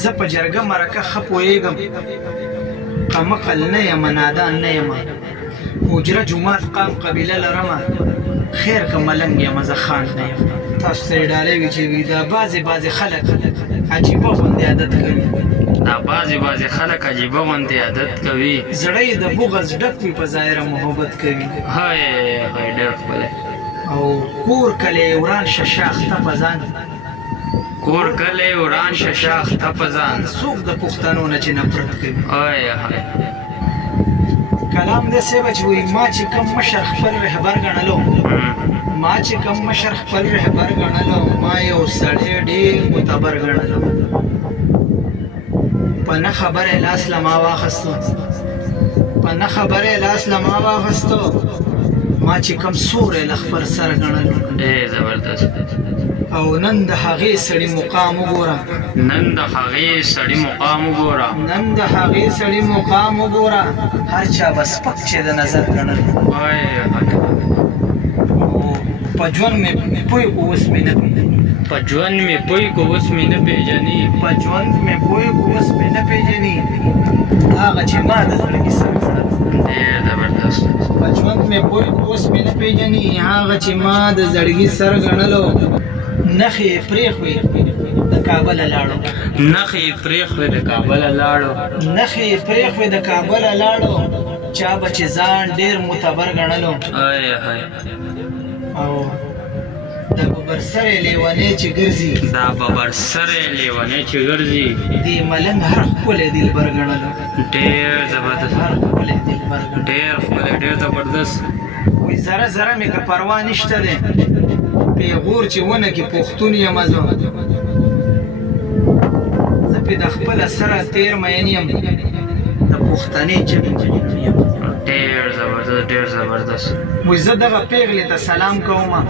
زه په جرګه مرکه ښه پوهېږم، قمقل نه یم نادان نه یم، حجره جومات قام قبیله لرمه، خیر که ملنګ یم زه خان نه یم. تاسو ته یې ډالۍ وي چې وي دا بعضې خلک عجیبه غوندې عادت کوي. دا بعضې خلک عجیبه غوندې عادت کوي. زړه یې د بغض ډک وي په ظاهره محبت کوي. هی ډېر ښکلی. او کور کلی وران شه شاخ ته په ځان، کور کلی وران شه شاخ ته په ځان، څوک د پښتنو نه چې نفرت کوي. هی کلام داسې به چې وایي ما چې کوم مشر خپل رهبر ګڼلو، ما چې کوم مشر خپل رهبر ګڼلو، ما یو سړی ډېر معتبر ګڼلو، په نه خبره لاس له ما واخیستو، په نه خبره لاس له ما واخیستو، ما چې کوم سوری له خپل سر ګڼلو. ډېر زبردست. او نن د هغې سړي مقام وګوره، نن د هغې سړي مقام وګوره، نن د هغې سړي مقام وګوره، هر چا به سپک چې د نظر ګڼلو. په ژوند مې پوی کو اوس مې نه پېژني، په ژوند مې پوی کو اوس مې نه پېژني، په ژوند مې پوی کو اوس مې نه پېژني، هغه چې ما د زړګي سر ګڼلو. ډېر زبردست. په ژوند مې پوی کو اوس مې نه پېژني، هغه چې ما د زړګي سر ګڼلو. نخې یې پرېښوې د کابله لاړو، نخې یې پرېښوې د کابله لاړو، نخې یې پرېښوې د کابله لاړو، چا به چې ځان ډېر معتبر ګڼلو. او د ببرسرې لیونی چې ګرځي، دا ببرسرې لیونی چې ګرځي، دې ملنګ هر ښکلی دلبر ګڼلو. ډېر زبردست. هر ښکلی دلبر ګڼلو. ډېر ښکلی، ډېر زبردست. وایي ذره مې که پروا نشته دی، پیغور چې ونه کې پښتون یم زه پې د خپله سره تېر مین یم، د پښتنې ژبې مجنون یم. ډېر زبردست، ډېر زبردست. وایي زه دغه پېغلې ته سلام کومه،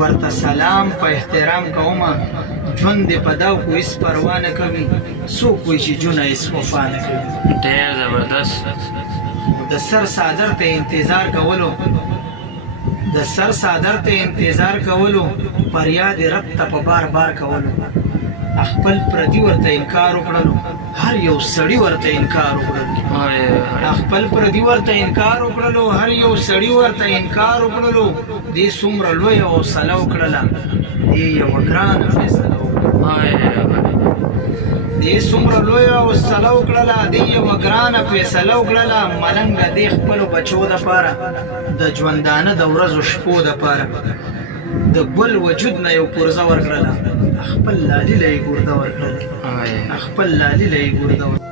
ورته سلام په احترام کومه، ژوند دې په داو کو هېڅ پروا نه کوي، څوک وایي چې جونه هېڅ وفا نه کوي. ډېر زبردست. د سر صادر ته انتظار کولو، د سر صادر ته انتظار کولو، فریاد رب ته په بار کولو، خپل پردي ورته انکار وکړلو، هر یو سړي ورته انکار وکړلو، خپل پردي ورته انکار وکړلو، هر یو سړي ورته انکار وکړلو. دې څومره لویه حوصله وکړله، دې یوه ګرانه فیصله وکړله، دې څومره لویه حوصله وکړله، دې یوه ګرانه فیصله وکړله. ملنګه دې خپلو بچو دپاره، د ژوندانه د ورځو شپو دپاره، د بل وجود نه یو پرزه ورکړله، خپل لالي له یې ګرده ورکړله، خپل لالي له یې ګرده ورکړله.